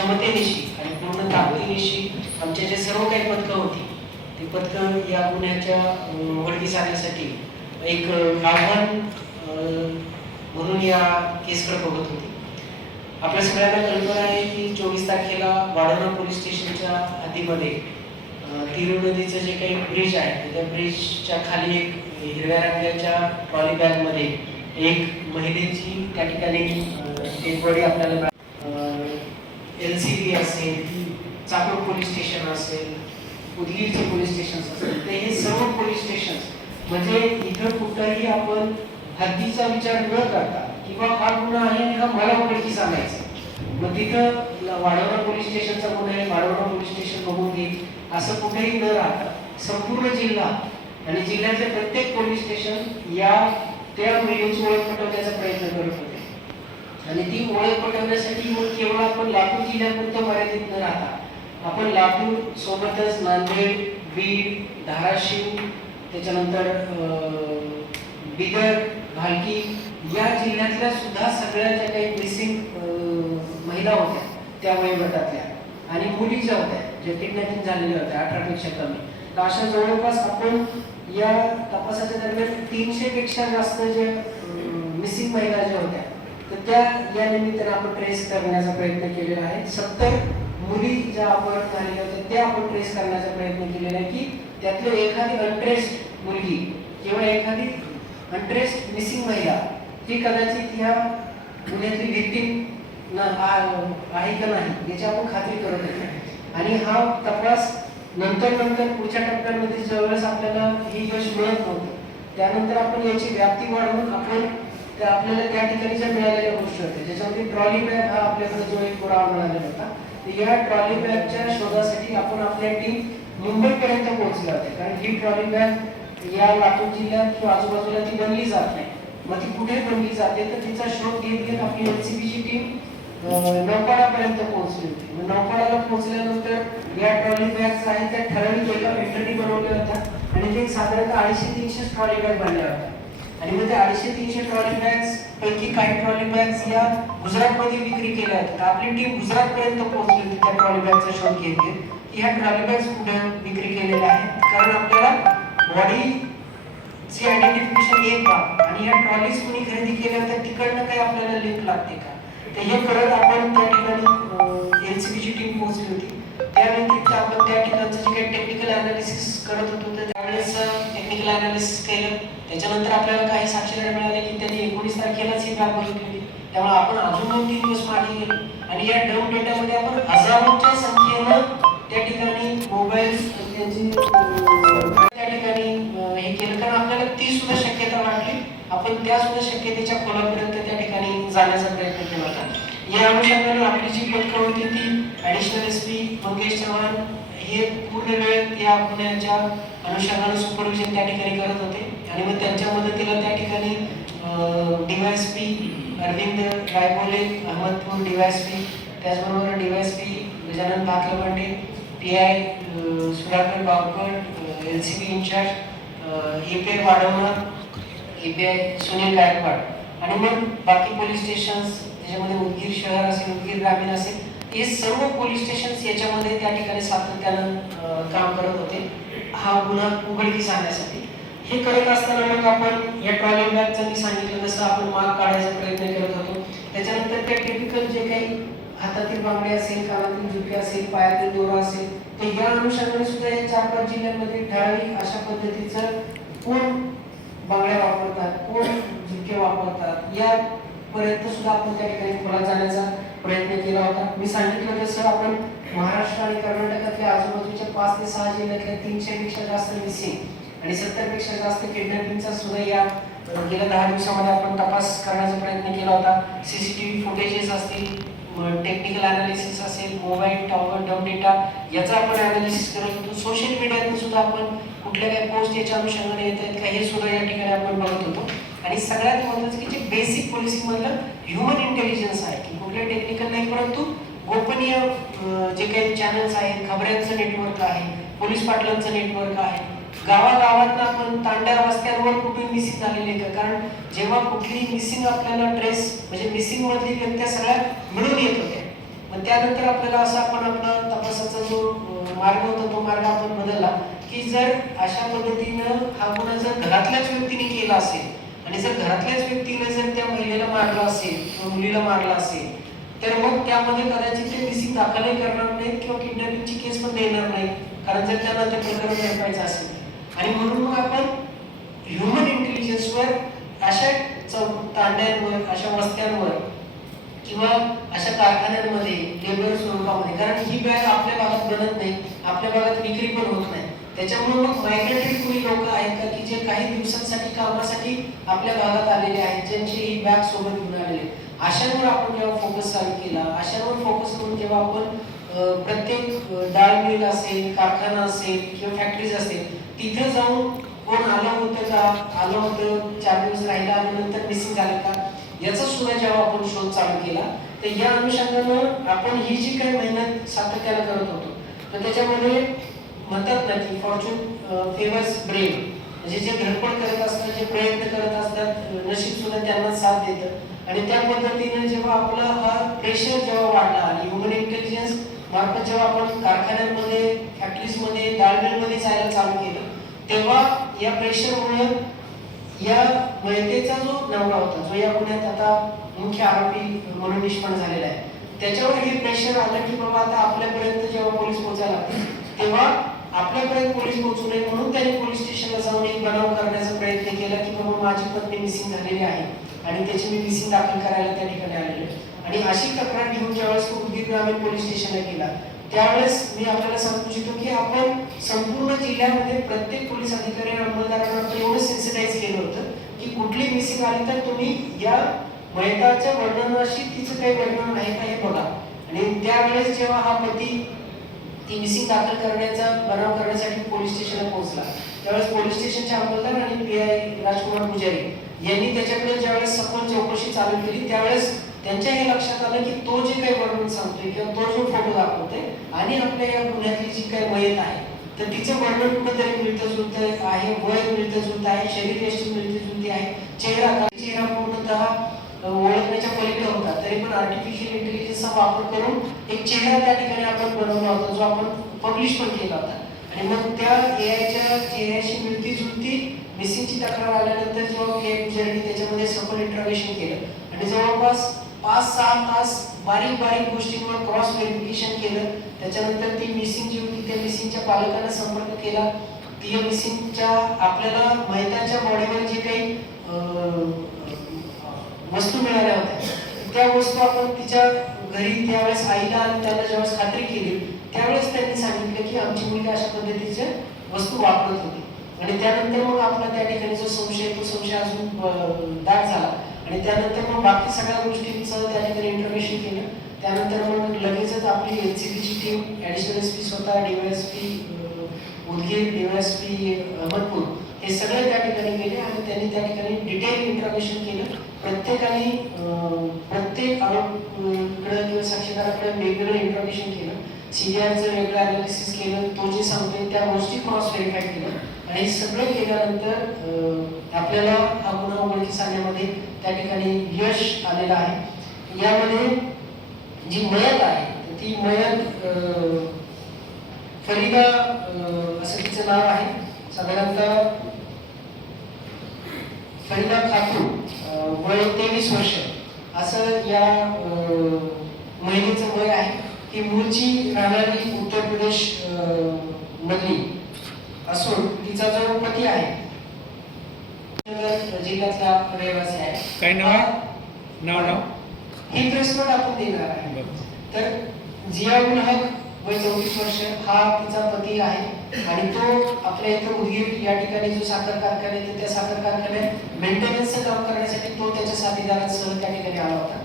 क्षमतेनिशी आणि पूर्ण ताकदीनिशी आमच्या जे सर्व काही पथकं होती. ती पथकं या गुन्ह्याच्या उघडकीस आणण्यासाठी एक आव्हान म्हणून या केसकडे बघत होती. आपल्या सगळ्यांना कल्पना आहे की चोवीस तारखेला वाडोरा पोलीस स्टेशनच्या हद्दीमध्ये अं, तिरू नदीचं जे काही ब्रिज आहे त्या ब्रिजच्या खाली एक हिरव्या रंगाच्या ट्रॉली बॅगमध्ये एक महिलेची त्या ठिकाणी डेड बॉडी आपल्याला एल सी बी असेल चाकूर पोलीस स्टेशन असेल उदगीरचे पोलीस स्टेशन असेल तर हे सर्व पोलीस स्टेशन म्हणजे इथं कुठंही आपण हद्दीचा विचार न करता किंवा हा गुन्हा आहे आणि हा मला उघडकीस आणायचा मग तिथं वाडवडा पोलीस स्टेशनचा गुन्हा आहे वाडवणा पोलीस स्टेशन बघून घेईल असं कुठेही न राहता संपूर्ण जिल्हा आणि जिल्ह्यातले प्रत्येक पोलीस स्टेशन या त्या मुलीची ओळख पटवण्याचा प्रयत्न करत होते. आणि ती ओळख पटवण्यासाठी मग केवळ आपण लातूर जिल्ह्यापुरतं मर्यादित न राहता आपण लातूर सोबतच नांदेड बीड धाराशिव त्याच्यानंतर बिदर भालकी या जिल्ह्यातल्या सुद्धा सगळ्या ज्या काही मिसिंग महिला होत्या त्या वयोगटातल्या आणि मुली ज्या होत्या ज्या किडनॅपिंग झालेल्या होत्या अठरापेक्षा कमी. तर अशा जवळपास आपण या तपासाच्या दरम्यान तीनशेपेक्षा जास्त जे मिसिंग महिला ज्या होत्या तर त्या या निमित्तानं आपण ट्रेस करण्याचा प्रयत्न केलेला आहे. सत्तर मुली ज्या अपहरण झालेल्या होत्या त्या आपण ट्रेस करण्याचा प्रयत्न केलेला आहे की त्यातली एखादी अनट्रेस्ड मुलगी किंवा एखादी अनट्रेस्ड मिसिंग महिला ही कदाचित ह्या गुन्ह्यातली व्हिक्टीम आहे का नाही याची आपण खात्री करत होतो आणि हा तपास नंतर नंतर पुढच्या टप्प्यामध्ये ज्यावेळेस आपल्याला हे यश मिळत नव्हतं. त्यानंतर आपण याची व्याप्ती वाढवून आपण त्या आपल्याला त्या ठिकाणी ज्या मिळालेल्या गोष्टी होत्या ज्याच्यामध्ये ट्रॉली बॅग हा आपल्याकडे जो एक पुरावा मिळालेला होता या ट्रॉली बॅगच्या शोधासाठी आपण आपल्या टीम मुंबईपर्यंत पोहोचल्या होत्या. कारण ही ट्रॉली बॅग या लातूर जिल्ह्यात किंवा आजूबाजूला ती बनली जात नाही. मग ती कुठे बनली जाते तर तिचा शोध घेत घेत आपली एनसीबीची टीम नौपाडापर्यंत पोहोचली होती. नौपाडाला पोहोचल्यानंतर या ट्रॉली बॅग्स आहेत त्या ठराविक एका मेथडनी बनवल्या होत्या. आणि ते साधारणतः अडीचशे तीनशे ट्रॉली बॅग बनल्या होत्या. आणि मग ते अडीचशे तीनशे ट्रॉली बॅग्स पैकी काही ट्रॉली बॅग्स या गुजरातमध्ये विक्री केल्या होत्या आपली टीम गुजरातपर्यंत पोहोचली होती त्या ट्रॉली बॅगचा शोध घेते की ह्या ट्रॉली बॅग्स कुठे विक्री केलेल्या आहेत? कारण आपल्याला बॉडी ची आयडेंटिफिकेशन एक बाब आणि या ट्रॉलीज कुणी खरेदी केल्या होत्या तिकडनं काही आपल्याला लिंक लागते का? तर हे करत आपण त्या ठिकाणी एनसीबीची टीम पोहोचली होती. त्या व्यतिरिक्त आपण त्या ठिकाणचं जे काही टेक्निकल अनालिसिस करत होतो तर त्यावेळेस टेक्निकल अनालिसिस केलं. त्याच्यानंतर आपल्याला काही साक्षीदार मिळाले की त्यांनी एकोणीस तारखेलाच ही बॅग केली त्यामुळे आपण अजून दोन तीन दिवस मागे गेलो. आणि या ड्रोन डेटामध्ये आपण हजारोच्या संख्येनं त्या ठिकाणी मोबाईल त्यांची त्या ठिकाणी हे केलं. कारण आपल्याला ती सुद्धा शक्यता वाटली. आपण त्या सुद्धा शक्यतेच्या खोलापर्यंत त्या ठिकाणी जाण्याचा प्रयत्न केला होता. या अनुषंगाने आपली जी पथकं होती ती additional S P Mangesh Chavan हे पूर्ण वेळ या गुन्ह्याच्या अनुषंगाने सुपरविजन त्या ठिकाणी करत होते. आणि मग त्यांच्या मदतीला त्या ठिकाणी डीवायएसपी अरविंद रायबोले अहमदपूर डीवायएसपी त्याचबरोबर DYSP Gajanan Bhakarmande P I Sudhakar Bavkar L C B incharge A P I वाढवणार A P I Sunil Gaikwad. आणि मग बाकी पोलीस स्टेशन्स त्याच्यामध्ये उदगीर शहर असेल उदगीर ग्रामीण असेल हे सर्व पोलीस स्टेशन्स याच्यामध्ये त्या ठिकाणी सातत्यानं काम करत होते. हा गुन्हा उघडकीस आणण्यासाठी. हे करत असताना मग आपण या ट्रॉलिंग बॅगचं मी सांगितलं जसं आपण मार्क काढायचा प्रयत्न करत होतो. त्याच्यानंतर त्या टिपिकल जे काही हातातील बांगडे असेल कानातील झुके असेल पायातील दोरा असेल तर या अनुषंगाने सुद्धा या चार पाच जिल्ह्यांमध्ये ठराविक अशा पद्धतीचं कोण बांगड्या वापरतात कोण झुपके वापरतात या पर्यंत सुद्धा आपण त्या ठिकाणी खोलात जाण्याचा प्रयत्न केला होता. मी सांगितलं तसं आपण महाराष्ट्र आणि कर्नाटकातल्या आजूबाजूच्या पाच ते सहा जिल्ह्यातल्या तीनशे पेक्षा जास्त मिसिंग आणि सत्तरपेक्षा जास्त किडनॅपिंगचा सुद्धा या गेल्या दहा दिवसामध्ये आपण तपास करण्याचा प्रयत्न केला होता. C C T V footages असतील टेक्निकल अनालिसिस असेल मोबाईल टॉवर डम डेटा याचा आपण अनालिसिस करत होतो. सोशल मीडियातून सुद्धा आपण कुठल्या काही पोस्ट याच्या अनुषंगाने येत आहेत का हे सुद्धा या ठिकाणी आपण बघत होतो. आणि सगळ्यात महत्त्वाचं की जे बेसिक पॉलिसीमधलं ह्युमन इंटेलिजन्स आहे की कुठल्या टेक्निकल नाही परंतु गोपनीय जे काही चॅनल्स आहेत खबऱ्यांचं नेटवर्क आहे पोलीस पाटलांचं नेटवर्क आहे गावागावात आपण तांड्या रस्त्यांवर कुठे मिसिंग झालेले का कारण जेव्हा कुठली मिसिंग आपल्याला ट्रेस म्हणजे मिसिंग मधली व्यक्त्या सगळ्या मिळून येत होत्या. मग त्यानंतर आपल्याला असा आपण आपला तपासाचा जो मार्ग होता तो मार्ग आपण बदलला की जर अशा पद्धतीनं हा गुन्हा जर घरातल्याच व्यक्तीने केला असेल आणि जर घरातल्याच व्यक्तीने जर त्या महिलेला मारला असेल किंवा मुलीला मारला असेल तर मग त्यामध्ये कदाचित ते मिसिंग दाखलही करणार नाहीत किंवा किडनॅपिंगची केस पण देणार नाही कारण जर त्यांना ते प्रकरण झडपायचं असेल आणि म्हणून मग आपण ह्युमन इंटेलिजन्सवर अशा चौ- तांड्यांवर अशा वस्त्यांवर किंवा अशा कारखान्यांमध्ये लेबर स्वरूपामध्ये कारण ही बॅग आपल्या भागात बनत नाही आपल्या भागात विक्री पण होत नाही त्याच्यामुळे मग मायग्रेटेड कोणी लोक आहेत का की जे काही दिवसांसाठी कामासाठी आपल्या भागात आलेले आहेत ज्यांची ही बॅग सोबत घेऊन आलेले आहेत. अशांवर आपण जेव्हा फोकस चालू केला अशांवर फोकस करून जेव्हा आपण प्रत्येक डाळ मिल असेल कारखाना असेल किंवा फॅक्टरीज असेल तिथे जाऊन कोण आलं होतं का? आलं होतं चार दिवस राहिलं आणि नंतर मिसिंग झालं का? याचा सुद्धा जेव्हा आपण शोध चालू केला तर या अनुषंगानं आपण ही जी काही मेहनत सातत्यानं करत होतो तर त्याच्यामध्ये म्हणतात ना की फॉर्च्यून फेवर्स ब्रेन म्हणजे जे धडपड करत असतात जे प्रयत्न करत असतात नशीब सुद्धा त्यांना साथ देतं. आणि त्या पद्धतीने जेव्हा आपला हा प्रेशर जेव्हा वाढला आणि ह्युमन इंटेलिजन्स मार्फत जेव्हा आपण कारखान्यांमध्ये फॅक्टरीजमध्ये डाळमिलमध्ये जायला चालू केलं तेव्हा या प्रेशरमुळे या मयतेचा जो नवरा होता जो या गुन्ह्यात आता मुख्य आरोपी म्हणून निष्पन्न झालेला आहे त्याच्यावर हे प्रेशर आलं की बाबा आता आपल्यापर्यंत जेव्हा पोलीस पोहोचायला तेव्हा आपल्यापर्यंत पोलीस पोहोचू नये म्हणून त्यांनी पोलीस स्टेशनला जाऊन एक बनाव करण्याचा प्रयत्न केला की बाबा माझी पत्नी मिसिंग झालेली आहे आणि त्याची मी मिसिंग दाखल करायला त्या ठिकाणी आलेले आहे. आणि अशी तक्रार घेऊन ज्यावेळेस तो उदगीर ग्रामीण पोलीस स्टेशनला गेला त्यावेळेस मी आपल्याला सांगू इच्छितो की आपण संपूर्ण जिल्ह्यामध्ये प्रत्येक पोलीस अधिकारी आणि अंमलदारांना आपण एवढं सेन्सिटाईज केलं होतं की कुठली मिसिंग आली तर तुम्ही या मैताच्या वर्णनाशी तिचं काही वर्णन आहे का हे बघा. आणि त्यावेळेस जेव्हा हा पती ती मिसिंग दाखल करण्याचा बनाव करण्यासाठी पोलीस स्टेशनला पोहोचला त्यावेळेस पोलीस स्टेशनचे अंमलदार आणि पी आय राजकुमार पुजारी यांनी त्याच्याकडे ज्यावेळेस सखोल चौकशी चालू केली त्यावेळेस त्यांच्या हे लक्षात आलं की तो जे काही वर्णन सांगतोय किंवा तो जो फोटो दाखवतोय आणि आपल्या या गुन्ह्यातली जी काही मयत आहे तर तिचं वर्णन कुठेतरी मिळतं जुळत आहे वय मिळतं जुळत आहे शरीर यष्टी मिळते जुळती आहे चेहरा चेहरा पूर्णतः ओळखण्याच्या पलीकडे होता. तरी पण आर्टिफिशियल इंटेलिजन्सचा वापर करून एक चेहरा त्या ठिकाणी आपण बनवला होता जो आपण पब्लिश पण केला होता. आणि मग त्या एआयच्या चेहऱ्याशी मिळती जुळती मिसिंगची तक्रार आल्यानंतर जेव्हा पी त्याच्यामध्ये सफल इंटरव्हेशन केलं. आणि जवळपास पाच सहा तास बारीक बारीक गोष्टींवर क्रॉस व्हेरिफिकेशन केलं. त्याच्यानंतर ती मिसिंग जी होती त्या मिसिंगच्या पालकांना संपर्क केला. ती मिसिंगच्या आपल्याला मैताच्या बॉडीवर जे काही वस्तू मिळाल्या होत्या त्या वस्तू आपण तिच्या घरी त्यावेळेस आईला आणि त्याला ज्यावेळेस खात्री केली त्यावेळेस त्यांनी सांगितलं की आमची मुलगी अशा पद्धतीच्या वस्तू वापरत होती. आणि त्यानंतर मग आपला त्या ठिकाणी जो संशय तो संशय अजून दाट झाला. आणि त्यानंतर मग बाकी सगळ्या गोष्टींचं त्या ठिकाणी इंटरव्हेशन केलं त्यानंतर मग लगेचच आपली एन सी बीची टीम ॲडिशनल एस पी स्वतः डीवायएसपी उदगीर डीवायएसपी अहमदपूर हे सगळे त्या ठिकाणी गेले आणि त्यांनी त्या ठिकाणी डिटेल इंटरव्हेशन केलं. प्रत्येकाने प्रत्येक आरोपकडे किंवा साक्षीदाराकडे वेगवेगळं इंटरव्हेशन केलं. सीबीआयचं वेगळं अनालिसिस केलं. तो जे सांगतोय त्या गोष्टी क्रॉस व्हेरीफाय केलं आणि हे सगळं केल्यानंतर आपल्याला हा गुन्हा उघडकीस आणण्यामध्ये त्या ठिकाणी यश आलेलं आहे. यामध्ये जी मयत आहे ती मयत फरीदा असं तिचं नाव आहे. साधारणतः फरीदा खातून वय तेवीस वर्ष. असं या अं, महिलेचं वय आहे. ती मूळची राहणारी उत्तर प्रदेश अं, मधली असून तिचा जो पती आहे जिल्ह्यातला रहिवासी काय नाव आहे? नाव नाव? ही प्रेस नोट आपण देणार आहे. तर जियाउल हक वय चौतीस वर्ष हा तिचा पती आहे. आणि तो आपल्या इथं उदगीर या ठिकाणी जो साखर कारखाना आहे त्या साखर कारखान्यात मेंटेनन्सचं काम करण्यासाठी तो त्याच्या साथीदारांसह त्या ठिकाणी आला होता.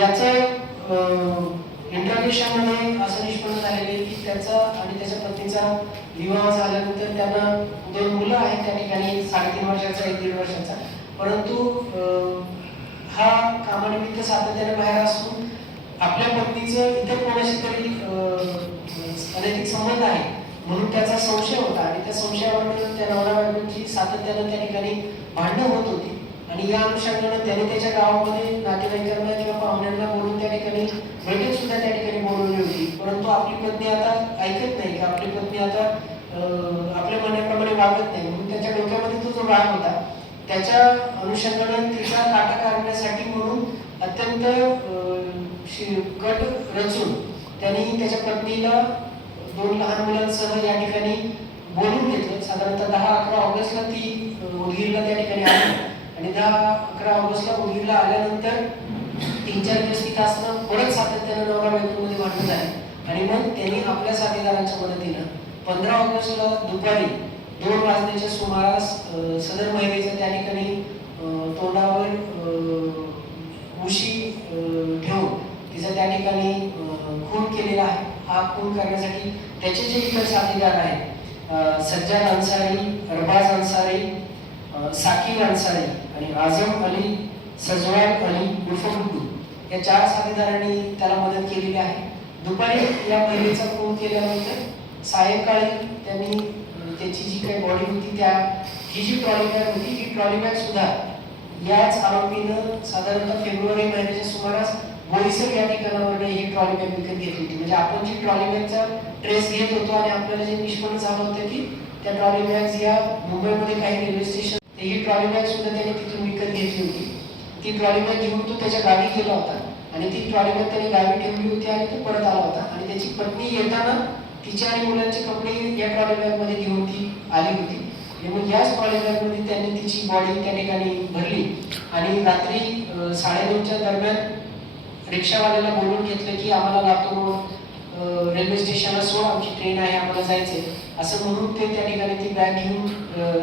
याचं इंटरव्ह्यूशनमध्ये असं निष्पन्न झालेलं आहे की त्याचा आणि त्याच्या पत्नीचा विवाह झाल्यानंतर त्यांना दोन मुलं आहेत. त्या ठिकाणी साडेतीन वर्षाचा एक दीड वर्षाचा. परंतु हा कामानिमित्त सातत्याने बाहेर असून आपल्या पत्नीचं इतर कोणाशी तरी अनैतिक संबंध आहे म्हणून त्याचा संशय होता. आणि त्या संशयावर त्या नवरा सातत्यानं त्या ठिकाणी भांडणं होत होती. आणि या अनुषंगानं त्याने त्याच्या गावामध्ये नातेवाईकांना किंवा पाहुण्यांना बोलून त्या ठिकाणी बैठक सुद्धा त्या ठिकाणी बोलवली होती. परंतु आपली पत्नी आता ऐकत नाही की आपली पत्नी आता आपल्या म्हणण्याप्रमाणे वागत नाही. म्हणून त्याच्या डोक्यामध्ये तो जो राग होता त्याच्या अनुषंगानं तिचा काटा काढण्यासाठी म्हणून अत्यंत गट रचून त्यांनी त्याच्या पत्नीला दोन लहान मुलांसह या ठिकाणी बोलून घेतलं. साधारणतः दहा अकरा ऑगस्टला ती उदगीरला त्या ठिकाणी आली. आणि दहा अकरा ऑगस्टला उदगीरला आल्यानंतर तीन चार दिवस तिथं तासनं परत सातत्यानं नवरा बायकोमध्ये भांडण आहे आणि मग त्यांनी आपल्या साथीदारांच्या मदतीनं पंधरा ऑगस्टला दुपारी दोन वाजण्याच्या सुमारास सदर महिलेचं त्या ठिकाणी तोंडावर उशी ठेवून तिचा त्या ठिकाणी खून केलेला आहे. हा खून करण्यासाठी त्याचे जे इतर साथीदार आहेत सज्जाद अन्सारी अरबाज अन्सारी साकीब अन्सारी आणि आझम अली सजवान अली उर्फ या चार साथीदारांनी त्याला मदत केलेली आहे. दुपारी या महिलेचा खून केल्यानंतर सायंकाळी त्यांनी म्हणजे त्याची जी काही बॉडी होती त्या ही जी ट्रॉली बॅग होती ती ट्रॉली बॅग सुद्धा याच आरोपीनं साधारणतः फेब्रुवारी महिन्याच्या सुमारास बोईसर या ठिकाणावर ही ट्रॉली बॅग विकत घेतली होती. म्हणजे आपण जी ट्रॉली बॅगचा ट्रेस घेत होतो आणि आपल्याला जे निष्पन्न झालं होतं की त्या ट्रॉली बॅग्स या मुंबईमध्ये काही रेल्वे स्टेशन ही ट्रॉली बॅग सुद्धा त्याने तिथून विकत घेतली होती. ती ट्रॉली बॅग घेऊन तो त्याच्या गावी गेला होता. आणि ती ट्रॉली बॅग त्याने गावी ठेवली होती आणि तो परत आला होता. आणि त्याची पत्नी येताना तिच्या आणि मुलांचे कपडे या ट्रॉली बॅगमध्ये घेऊन ती आली होती. म्हणून मग याच ट्रॉली बॅगमध्ये त्यांनी तिची बॉडी त्या ठिकाणी भरली. आणि रात्री साडेनऊच्या दरम्यान रिक्षावाल्याला बोलून घेतलं की आम्हाला लातूर रेल्वे स्टेशनला सोड आमची ट्रेन आहे आम्हाला जायचंय. असं म्हणून ते त्या ठिकाणी ती बॅग घेऊन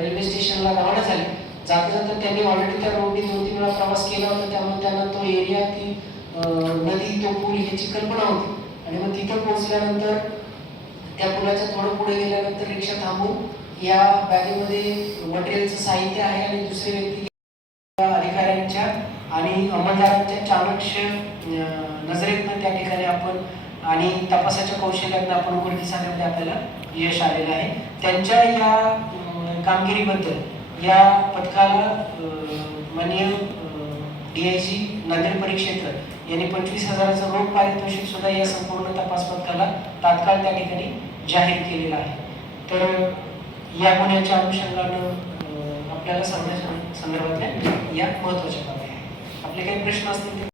रेल्वे स्टेशनला रवाना झाले. जाता जाता त्यांनी ऑलरेडी त्या रोडनी दोन तीन वेळा प्रवास केला होता. त्यामुळे त्यांना तो एरिया ती नदी तो पूल ह्याची कल्पना होती. आणि मग तिथं पोहोचल्यानंतर त्या पुलाच्या थोडं पुढे गेल्यानंतर रिक्षा थांबून या बॅगेमध्ये मटेरियलचं साहित्य आहे आणि दुसरे व्यक्ती अधिकाऱ्यांच्या आणि अंमलदारांच्या चाणक्ष अं, नजरेतनं त्या ठिकाणी आपण आणि तपासाच्या कौशल्यातनं आपण उघडकीस आणण्यामध्ये आपल्याला यश आलेलं आहे. त्यांच्या या कामगिरीबद्दल या पथकाला माननीय डी आय जी नांदेड परिक्षेत्र यांनी पंचवीस हजाराचं रोख पारितोषिक सुद्धा या संपूर्ण तपास पथकाला तात्काळ त्या ठिकाणी जाहीर केलेलं आहे. तर या गुन्ह्याच्या अनुषंगानं आपल्याला सांगण्याच्या संदर्भातल्या या महत्त्वाच्या बाबी आहेत. आपले काही प्रश्न असतील